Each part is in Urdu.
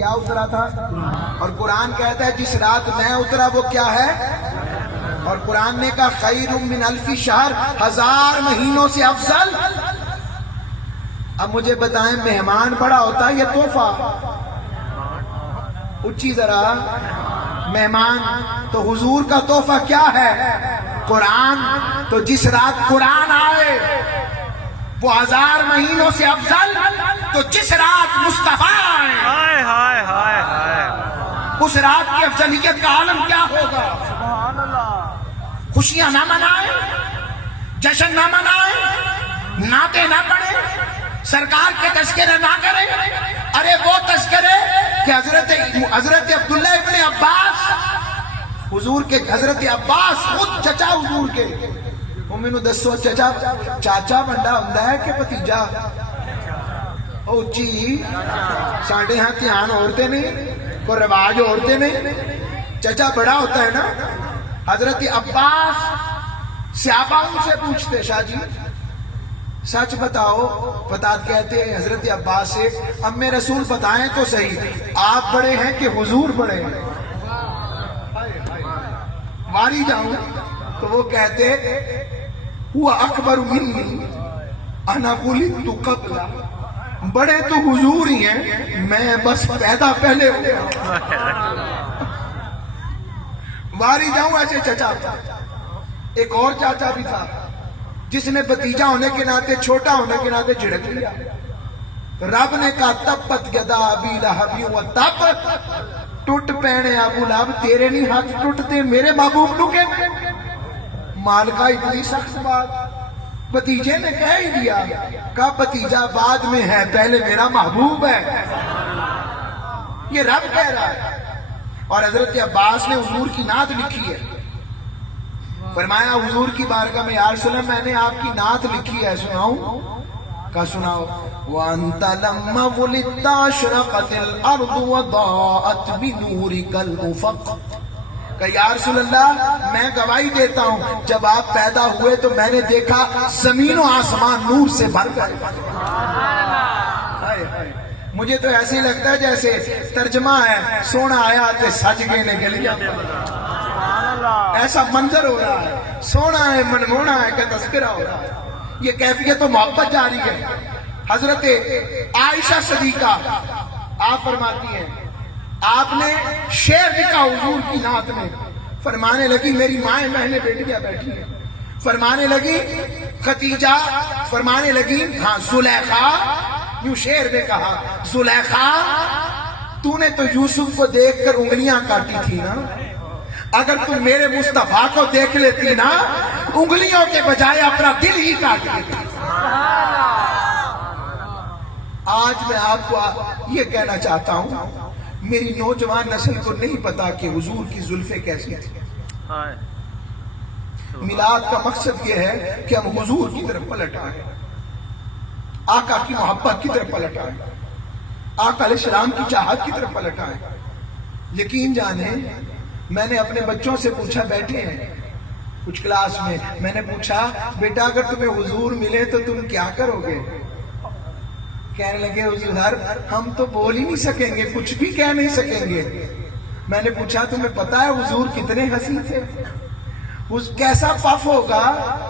کیا اترا تھا؟ اور قرآن کہتا ہے جس رات میں اترا وہ کیا ہے؟ اور قرآن نے کہا خیر من الف شہر، 1000 مہینوں سے افضل۔ اب مجھے بتائیں مہمان بڑا ہوتا ہے یا تحفہ؟ اونچی ذرا، مہمان تو حضور کا تحفہ کیا ہے؟ قرآن۔ تو جس رات قرآن آئے وہ 1000 مہینوں سے افضل، تو جس رات مصطفیٰ آئے اس رات کی افضلیت کا عالم کیا ہوگا؟ خوشیاں نہ منائیں، جشن نہ منائیں، نعتیں نہ پڑھیں، سرکار کے تذکرے نہ کریں۔ ارے وہ تذکرے کہ حضرت عبداللہ ابن عباس، حضور کے حضرت عباس خود چچا حضور کے، مینو دسو چاچا بندہ ہوندا ہے کہ بھتیجا؟ او جی ساڈے ہاں دھیان عورتیں نہیں، کوئی رواج عورتیں نہیں، چچا بڑا ہوتا ہے نا۔ حضرت عباس صحابہ ان سے پوچھتے شاہ جی سچ بتاؤ، کہتے ہیں حضرت عباس سے ام رسول بتائیں تو صحیح، آپ بڑے ہیں کہ حضور بڑے ہیں؟ واری جاؤں تو وہ کہتے ہوا اکبر منی انا ولدت قبل، بڑے تو حضور ہی ہیں، میں بس پیدا پہلے ہو گیا۔ واری جاؤں ایسے چچا تھا۔ ایک اور چاچا بھی تھا جس نے بھتیجا ہونے کے ناطے، چھوٹا ہونے کے ناطے جھڑک لیا۔ رب نے کہا تبت یدا ابی لہب وتب، ٹوٹ پینے ابو لہب، تیرے نہیں ہاتھ ٹوٹتے میرے محبوب ٹوٹے۔ مالکہ اتنی سخت بات، بھتیجے نے کہہ ہی دیا، کہا بھتیجا بعد میں ہے، پہلے میرا محبوب ہے۔ یہ رب کہہ رہا ہے۔ اور حضرت عباس نے حضور کی نعت لکھی ہے، فرمایا حضور کی بارگاہ میں یا رسول اللہ میں نے آپ کی نعت لکھی ہے، سناؤں؟ کہا سناؤ۔ وَأَنْتَ لَمَّا وُلِدْتَ أَشْرَقَتِ الْأَرْضُ وَضَاءَتْ بِنُورِكَ الْأُفُقُ، کہ یا رسول اللہ میں گواہی دیتا ہوں جب آپ پیدا ہوئے تو میں نے دیکھا زمین و آسمان نور سے بھر گئے۔ مجھے تو ایسے ہی لگتا ہے جیسے ترجمہ ہے سونا آیا تے سج گئے نے گلیاں، ایسا منظر ہو رہا ہے، سونا ہے منمونا ہے کہ تذکرہ ہو رہا ہے۔ یہ کیفیت و محبت جاری ہے۔ حضرت عائشہ صدیقہ آپ فرماتی ہیں آپ نے شعر لکھا حضور کی نعت میں، فرمانے لگی میری مائیں بہنیں بیٹیاں بیٹھی ہیں، فرمانے لگی ختیجہ، فرمانے لگی ہاں زلیخا، یوں شعر میں کہا زلیخا تو نے تو یوسف کو دیکھ کر انگلیاں کاٹی تھی نا، اگر تم میرے مصطفیٰ کو دیکھ لیتی نا انگلیوں کے بجائے اپنا دل ہی کاٹ لیتی۔ آج میں آپ کو یہ کہنا چاہتا ہوں میری نوجوان نسل کو نہیں پتا کہ حضور کی زلفیں کیسی تھی۔ میلاد کا مقصد یہ ہے کہ ہم حضور کی طرف پلٹ آئیں، آقا کی محبت کی طرف پلٹ آئیں، آقا علیہ السلام کی چاہت کی طرف پلٹ آئیں۔ یقین جانیں میں نے اپنے بچوں سے پوچھا، بیٹھے ہیں کچھ کلاس میں نے پوچھا بیٹا اگر تمہیں حضور ملے تو تم کیا کرو گے؟ کہنے لگے حضور ہم تو بول ہی نہیں سکیں گے، کچھ بھی کہہ نہیں سکیں گے۔ میں نے پوچھا تمہیں پتا ہے حضور کتنے حسین تھے؟ کیسا پف ہوگا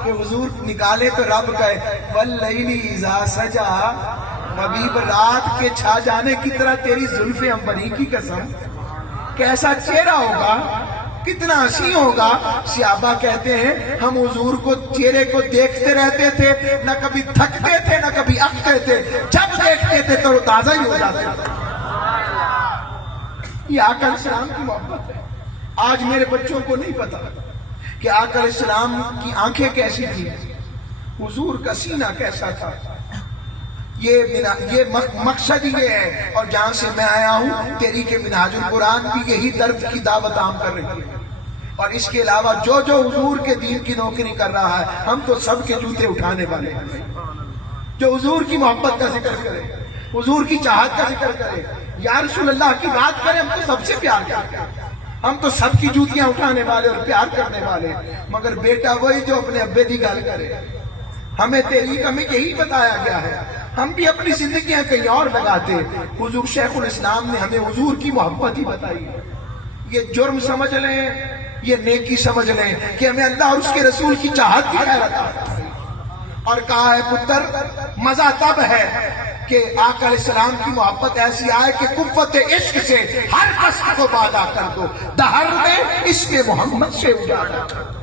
کہ حضور نکالے تو رب کہے واللیل اذا سجا، حبیب رات کے چھا جانے کی طرح تیری زلفیں عنبری کی قسم، کیسا چہرہ ہوگا، کتنا حسین ہوگا۔ صحابہ کہتے ہیں ہم حضور کو چہرے کو دیکھتے رہتے تھے، نہ کبھی تھکتے تھے نہ کبھی اکتے تھے، جب دیکھتے تھے تو تازہ ہی ہو جاتے تھے۔ یہ آقا علیہ السلام کی محبت ہے۔ آج میرے بچوں کو نہیں پتا کہ آقا علیہ السلام کی آنکھیں کیسی تھی، حضور کا سینہ کیسا تھا۔ یہ مقصد یہ ہے، اور جہاں سے میں آیا ہوں تحریک منہاج القرآن بھی یہی درد کی دعوت عام کر رہی ہے۔ اور اس کے علاوہ جو حضور کے دین کی نوکری کر رہا ہے ہم تو سب کے جوتے اٹھانے والے ہیں۔ جو حضور کی محبت کا ذکر کرے، حضور کی چاہت کا ذکر کرے، یا رسول اللہ کی بات کرے، ہم تو سب سے پیار کرتے ہیں، ہم تو سب کی جوتیاں اٹھانے والے اور پیار کرنے والے۔ مگر بیٹا وہی جو اپنے ابے دی گل کرے۔ ہمیں تحریک میں یہی بتایا گیا ہے ہم بھی اپنی زندگیاں کہیں اور لگاتے. حضور شیخ الاسلام نے ہمیں حضور کی محبت ہی بتائی. یہ جرم سمجھ لیں، یہ نیکی سمجھ لیں کہ ہمیں اللہ اور اس کے رسول کی چاہت کی خیرت ہے. اور کہا ہے پتر مزہ تب ہے کہ آقا علیہ السلام کی محبت ایسی آئے کہ قوت عشق سے ہر قسم کو بالا کر دو، دہر میں اس میں محمد سے اجالا کر دو.